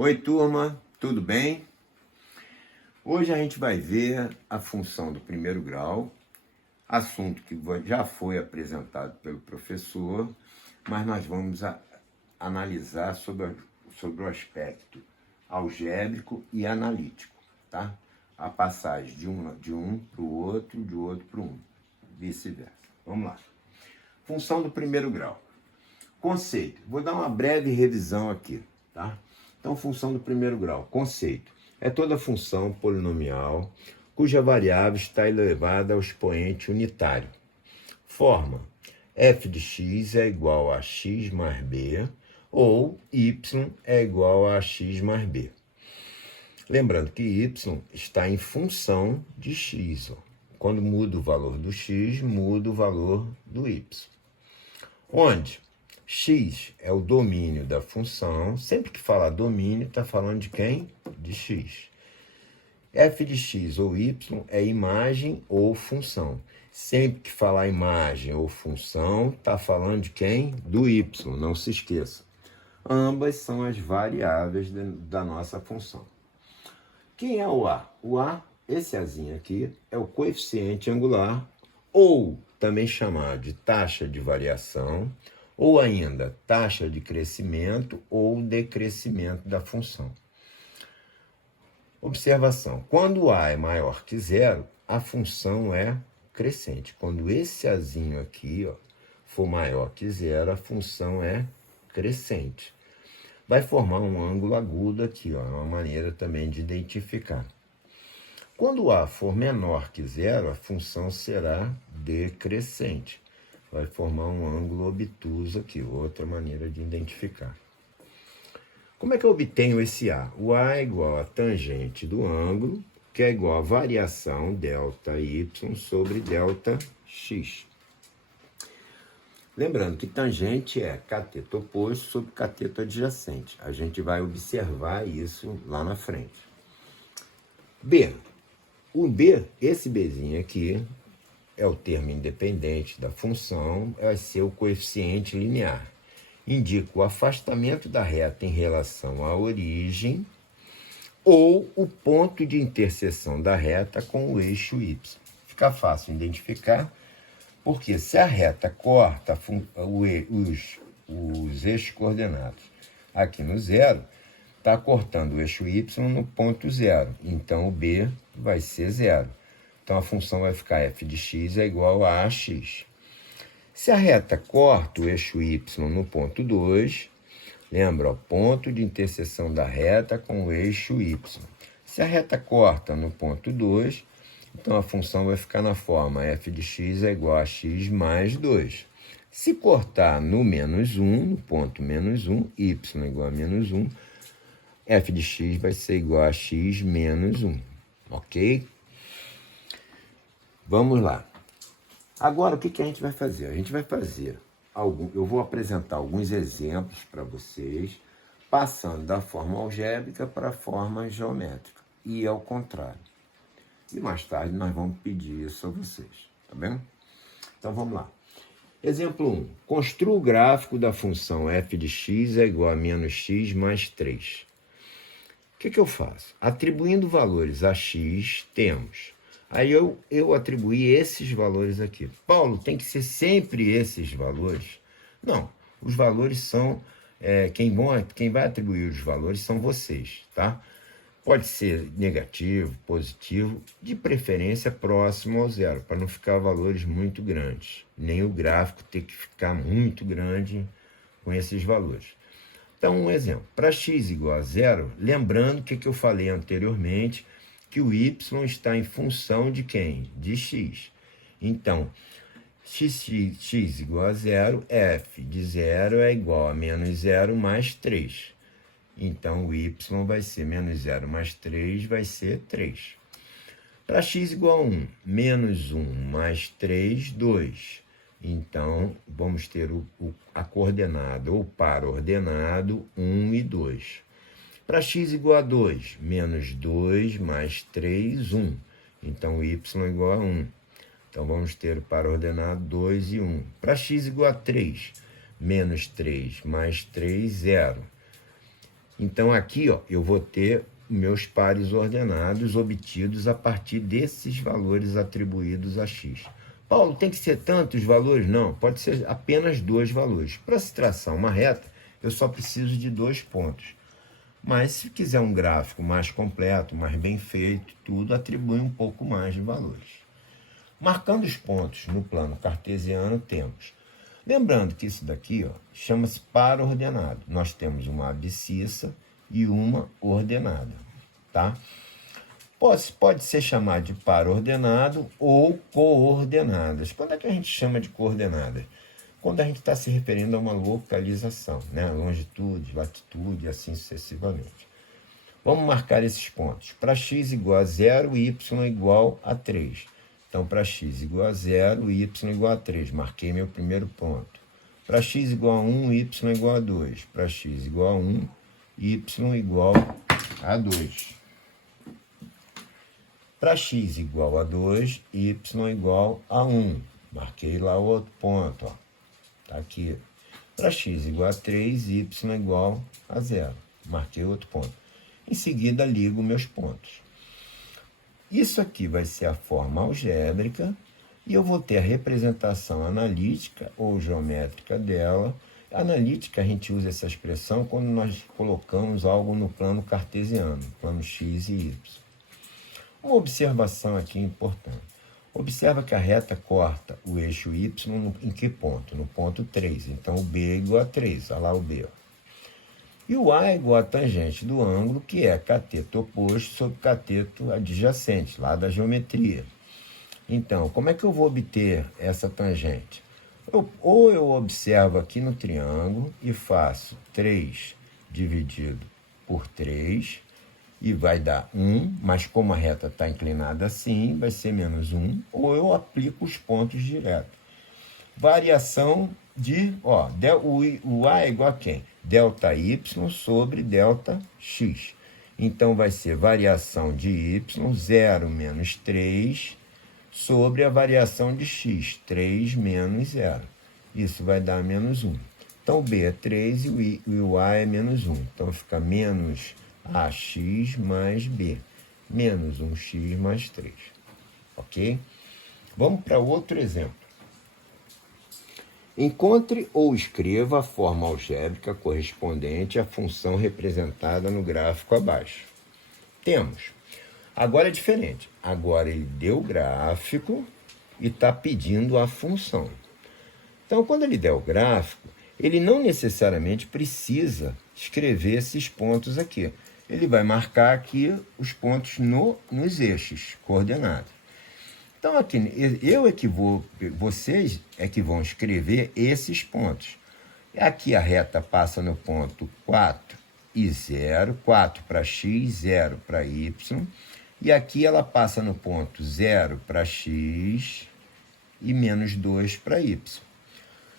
Oi, turma, tudo bem? Hoje a gente vai ver a função do primeiro grau, assunto que já foi apresentado pelo professor, mas nós vamos analisar sobre o aspecto algébrico e analítico, tá? A passagem de um para o outro, de outro para um, vice-versa. Vamos lá. Função do primeiro grau. Conceito. Vou dar uma breve revisão aqui, tá? Então, função do primeiro grau. Conceito. É toda função polinomial cuja variável está elevada ao expoente unitário. Forma. F de x é igual a x mais b, ou y é igual a x mais b. Lembrando que y está em função de x. Quando muda o valor do x, muda o valor do y. Onde x é o domínio da função. Sempre que falar domínio, está falando de quem? De x. F de x ou y é imagem ou função. Sempre que falar imagem ou função, está falando de quem? Do y, não se esqueça. Ambas são as variáveis da nossa função. Quem é o a? O a, esse azinho aqui, é o coeficiente angular, ou também chamado de taxa de variação, ou ainda taxa de crescimento ou decrescimento da função. Observação: quando a é maior que zero, a função é crescente. Quando esse azinho aqui for maior que zero, a função é crescente. Vai formar um ângulo agudo aqui, uma maneira também de identificar. Quando a for menor que zero, a função será decrescente. Vai formar um ângulo obtuso aqui, outra maneira de identificar. Como é que eu obtenho esse A? O A é igual a tangente do ângulo, que é igual a variação ΔY sobre ΔX. Lembrando que tangente é cateto oposto sobre cateto adjacente. A gente vai observar isso lá na frente. B. O B, esse Bzinho aqui, é o termo independente da função, vai ser o coeficiente linear. Indica o afastamento da reta em relação à origem ou o ponto de interseção da reta com o eixo y. Fica fácil identificar, porque se a reta corta os eixos coordenados aqui no zero, está cortando o eixo y no ponto zero. Então, o b vai ser zero. Então, a função vai ficar f de x é igual a ax. Se a reta corta o eixo y no ponto 2, lembra, ponto de interseção da reta com o eixo y. Se a reta corta no ponto 2, então a função vai ficar na forma f de x é igual a x mais 2. Se cortar no menos 1, no ponto menos 1, y é igual a menos 1, f de x vai ser igual a x menos 1. Ok? Vamos lá. Agora, o que a gente vai fazer? A gente vai fazer eu vou apresentar alguns exemplos para vocês, passando da forma algébrica para a forma geométrica, e ao contrário. E mais tarde nós vamos pedir isso a vocês, tá bem? Então vamos lá. Exemplo 1. Construa o gráfico da função f de x é igual a menos x mais 3. O que eu faço? Atribuindo valores a x, temos... Aí eu atribuí esses valores aqui. Paulo, tem que ser sempre esses valores? Não, os valores são... quem vai atribuir os valores são vocês, tá? Pode ser negativo, positivo, de preferência próximo ao zero, para não ficar valores muito grandes. Nem o gráfico ter que ficar muito grande com esses valores. Então, um exemplo. Para x igual a zero, lembrando o que eu falei anteriormente, que o y está em função de quem? De x. Então, x igual a zero, f de zero é igual a menos 0 mais 3. Então, o y vai ser menos 0 mais 3, vai ser 3. Para x igual a 1, menos 1 mais 3, 2. Então, vamos ter a coordenada ou par ordenado 1 e 2. Para x igual a 2, menos 2 mais 3, 1. Então, y igual a 1. Então, vamos ter o par ordenado 2 e 1. Para x igual a 3, menos 3 mais 3, 0. Então, aqui, ó, eu vou ter meus pares ordenados obtidos a partir desses valores atribuídos a x. Paulo, tem que ser tantos valores? Não, pode ser apenas 2 valores. Para se traçar uma reta, eu só preciso de 2 pontos. Mas se quiser um gráfico mais completo, mais bem feito, tudo atribui um pouco mais de valores. Marcando os pontos no plano cartesiano, temos. Lembrando que isso daqui chama-se par ordenado. Nós temos uma abscissa e uma ordenada. Tá? Pode ser chamado de par ordenado ou coordenadas. Quando é que a gente chama de coordenadas? Quando a gente está se referindo a uma localização, né? Longitude, latitude e assim sucessivamente. Vamos marcar esses pontos. Para x igual a 0, y igual a 3. Então, para x igual a 0, y igual a 3. Marquei meu primeiro ponto. Para x igual a 1, y igual a 2. Para x igual a 1, y igual a 2. Para x igual a 2, y igual a 1. Marquei lá o outro ponto, ó. Tá aqui. Para x igual a 3, y igual a 0. Marquei outro ponto. Em seguida, ligo meus pontos. Isso aqui vai ser a forma algébrica e eu vou ter a representação analítica ou geométrica dela. Analítica, a gente usa essa expressão quando nós colocamos algo no plano cartesiano, plano x e y. Uma observação aqui importante. Observa que a reta corta o eixo y em que ponto? No ponto 3. Então, o B é igual a 3. Olha lá o B. E o A é igual a tangente do ângulo, que é cateto oposto sobre cateto adjacente, lá da geometria. Então, como é que eu vou obter essa tangente? Ou eu observo aqui no triângulo e faço 3 dividido por 3, e vai dar 1, mas como a reta está inclinada assim, vai ser menos 1, ou eu aplico os pontos direto. Variação de, o A é igual a quem? Delta y sobre delta x. Então, vai ser variação de y, 0 menos 3, sobre a variação de x, 3 menos 0. Isso vai dar menos 1. Então, o B é 3 e o A é menos 1. Então, fica menos AX mais B. Menos 1x mais 3. Ok? Vamos para outro exemplo. Encontre ou escreva a forma algébrica correspondente à função representada no gráfico abaixo. Temos. Agora é diferente. Agora ele deu o gráfico e está pedindo a função. Então, quando ele der o gráfico, ele não necessariamente precisa escrever esses pontos aqui. Ele vai marcar aqui os pontos nos eixos coordenados. Então, aqui, vocês é que vão escrever esses pontos. Aqui a reta passa no ponto 4 e 0, 4 para x, 0 para y. E aqui ela passa no ponto 0 para x e menos 2 para y.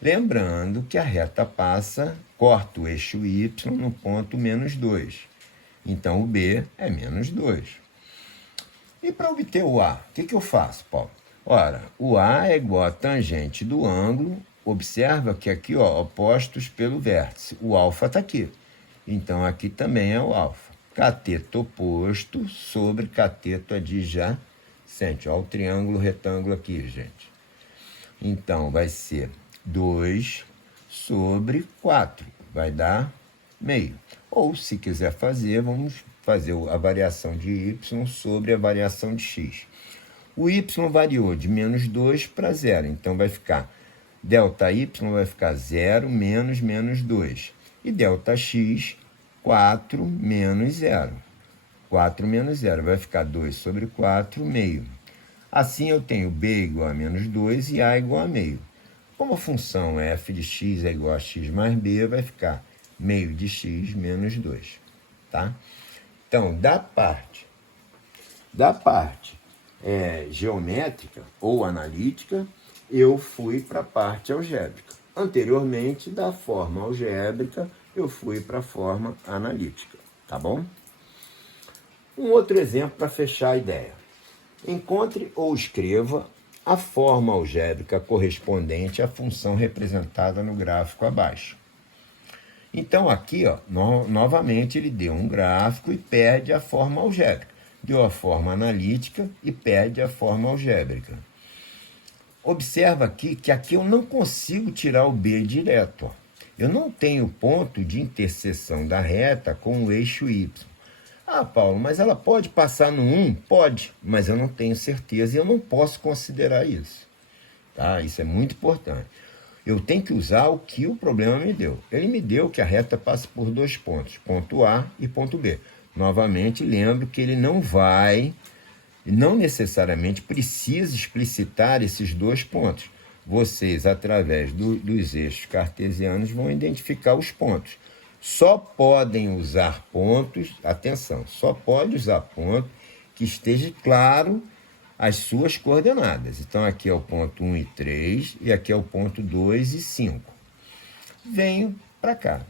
Lembrando que a reta corta o eixo y no ponto menos 2. Então, o B é menos 2. E para obter o A, o que eu faço, Paulo? Ora, o A é igual a tangente do ângulo. Observa que aqui, opostos pelo vértice. O alfa está aqui. Então, aqui também é o alfa. Cateto oposto sobre cateto adjacente. Olha o triângulo retângulo aqui, gente. Então, vai ser 2 sobre 4. Vai dar meio. Ou, se quiser fazer, vamos fazer a variação de y sobre a variação de x. O y variou de menos 2 para 0. Então, vai ficar delta y vai ficar 0 menos 2. E delta x, 4 menos 0. 4 menos 0 vai ficar 2 sobre 4, meio. Assim, eu tenho b igual a menos 2 e a igual a meio. Como a função f de x é igual a x mais b, vai ficar meio de x menos 2. Tá? Então, da parte geométrica ou analítica, eu fui para a parte algébrica. Anteriormente, da forma algébrica, eu fui para a forma analítica. Tá bom? Um outro exemplo para fechar a ideia. Encontre ou escreva a forma algébrica correspondente à função representada no gráfico abaixo. Então, aqui, ó, novamente, ele deu um gráfico e perde a forma algébrica. Deu a forma analítica e perde a forma algébrica. Observa aqui que aqui eu não consigo tirar o B direto. Ó. Eu não tenho ponto de interseção da reta com o eixo Y. Ah, Paulo, mas ela pode passar no 1? Pode, mas eu não tenho certeza e eu não posso considerar isso. Tá? Isso é muito importante. Eu tenho que usar o que o problema me deu. Ele me deu que a reta passa por 2 pontos, ponto A e ponto B. Novamente, lembro que ele não necessariamente precisa explicitar esses 2 pontos. Vocês, através dos eixos cartesianos, vão identificar os pontos. Só podem usar pontos, atenção, só pode usar ponto que esteja claro as suas coordenadas. Então, aqui é o ponto 1 e 3, e aqui é o ponto 2 e 5. Venho para cá.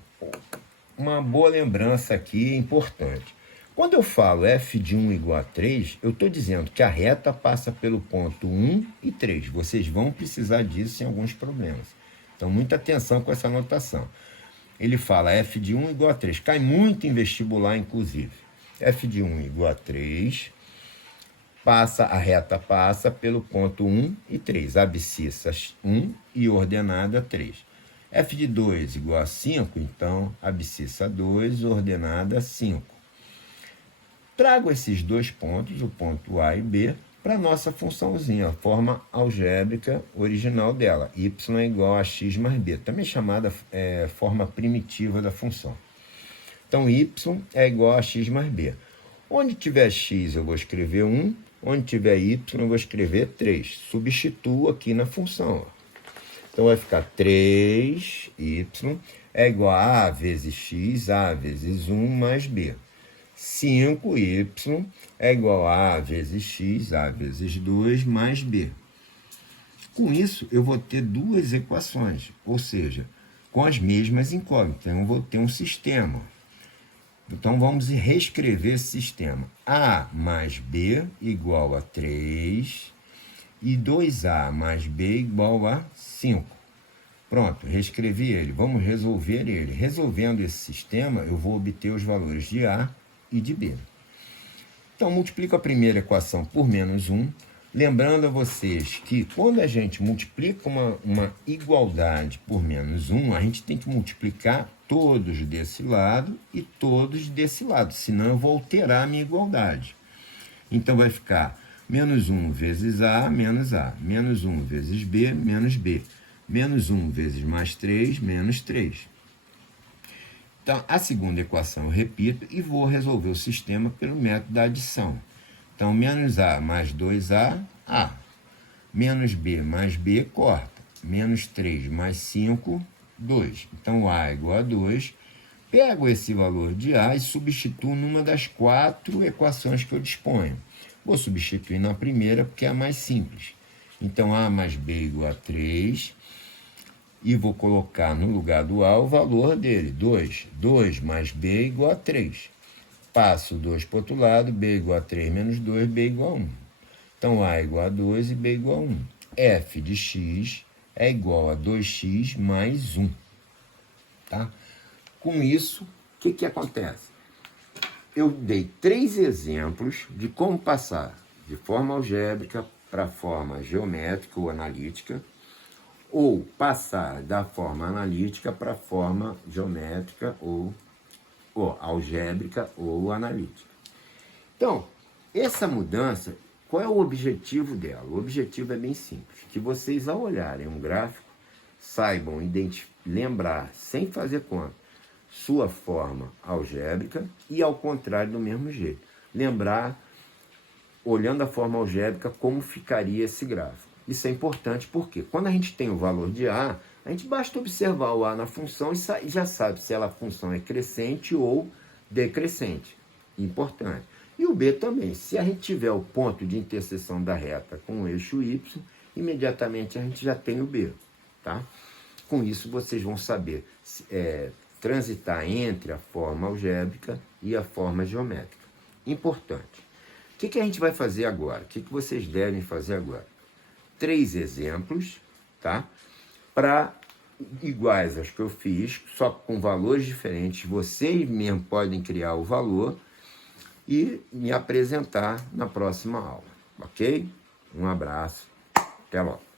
Uma boa lembrança aqui, importante. Quando eu falo f de 1 igual a 3, eu estou dizendo que a reta passa pelo ponto 1 e 3. Vocês vão precisar disso em alguns problemas. Então, muita atenção com essa anotação. Ele fala f de 1 igual a 3. Cai muito em vestibular, inclusive. F de 1 igual a 3. A reta passa pelo ponto 1 e 3. Abscissa 1 e ordenada 3. F de 2 igual a 5, então, abscissa 2, ordenada 5. Trago esses 2 pontos, o ponto A e B, para a nossa funçãozinha, a forma algébrica original dela. Y é igual a x mais b, também chamada forma primitiva da função. Então, y é igual a x mais b. Onde tiver x, eu vou escrever 1. Onde tiver y, eu vou escrever 3. Substituo aqui na função. Ó. Então, vai ficar 3y é igual a vezes x, a vezes 1 mais b. 5y é igual a vezes x, a vezes 2 mais b. Com isso, eu vou ter 2 equações, ou seja, com as mesmas incógnitas. Então, eu vou ter um sistema. Então, vamos reescrever esse sistema. A mais B igual a 3 e 2A mais B igual a 5. Pronto, reescrevi ele. Vamos resolver ele. Resolvendo esse sistema, eu vou obter os valores de A e de B. Então, multiplico a primeira equação por menos 1. Lembrando a vocês que quando a gente multiplica uma igualdade por menos 1, a gente tem que multiplicar todos desse lado e todos desse lado, senão eu vou alterar a minha igualdade. Então, vai ficar menos 1 vezes A, menos A. Menos 1 vezes B, menos B. Menos 1 vezes mais 3, menos 3. Então, a segunda equação eu repito e vou resolver o sistema pelo método da adição. Então, menos A mais 2A, A. Menos B mais B, corta. Menos 3 mais 5, 2. Então, A é igual a 2. Pego esse valor de A e substituo numa das 4 equações que eu disponho. Vou substituir na primeira porque é a mais simples. Então, A mais B igual a 3. E vou colocar no lugar do A o valor dele, 2. 2 mais B igual a 3. Passo 2 para o outro lado, B igual a 3 menos 2, B igual a 1. Então, A é igual a 2 e B igual a 1. F de x é igual a 2x mais 1. Tá? Com isso, o que acontece? Eu dei 3 exemplos de como passar de forma algébrica para forma geométrica ou analítica, ou passar da forma analítica para a forma geométrica ou algébrica ou analítica. Então, essa mudança, qual é o objetivo dela? O objetivo é bem simples, que vocês, ao olharem um gráfico, saibam lembrar, sem fazer conta, sua forma algébrica e, ao contrário, do mesmo jeito. Lembrar, olhando a forma algébrica, como ficaria esse gráfico. Isso é importante porque quando a gente tem o valor de A, a gente basta observar o A na função e já sabe se a função é crescente ou decrescente. Importante. E o B também. Se a gente tiver o ponto de interseção da reta com o eixo Y, imediatamente a gente já tem o B. Tá? Com isso, vocês vão saber transitar entre a forma algébrica e a forma geométrica. Importante. O que a gente vai fazer agora? O que vocês devem fazer agora? 3 exemplos, tá? Para iguais às que eu fiz, só com valores diferentes. Vocês mesmo podem criar o valor e me apresentar na próxima aula, ok? Um abraço, até logo.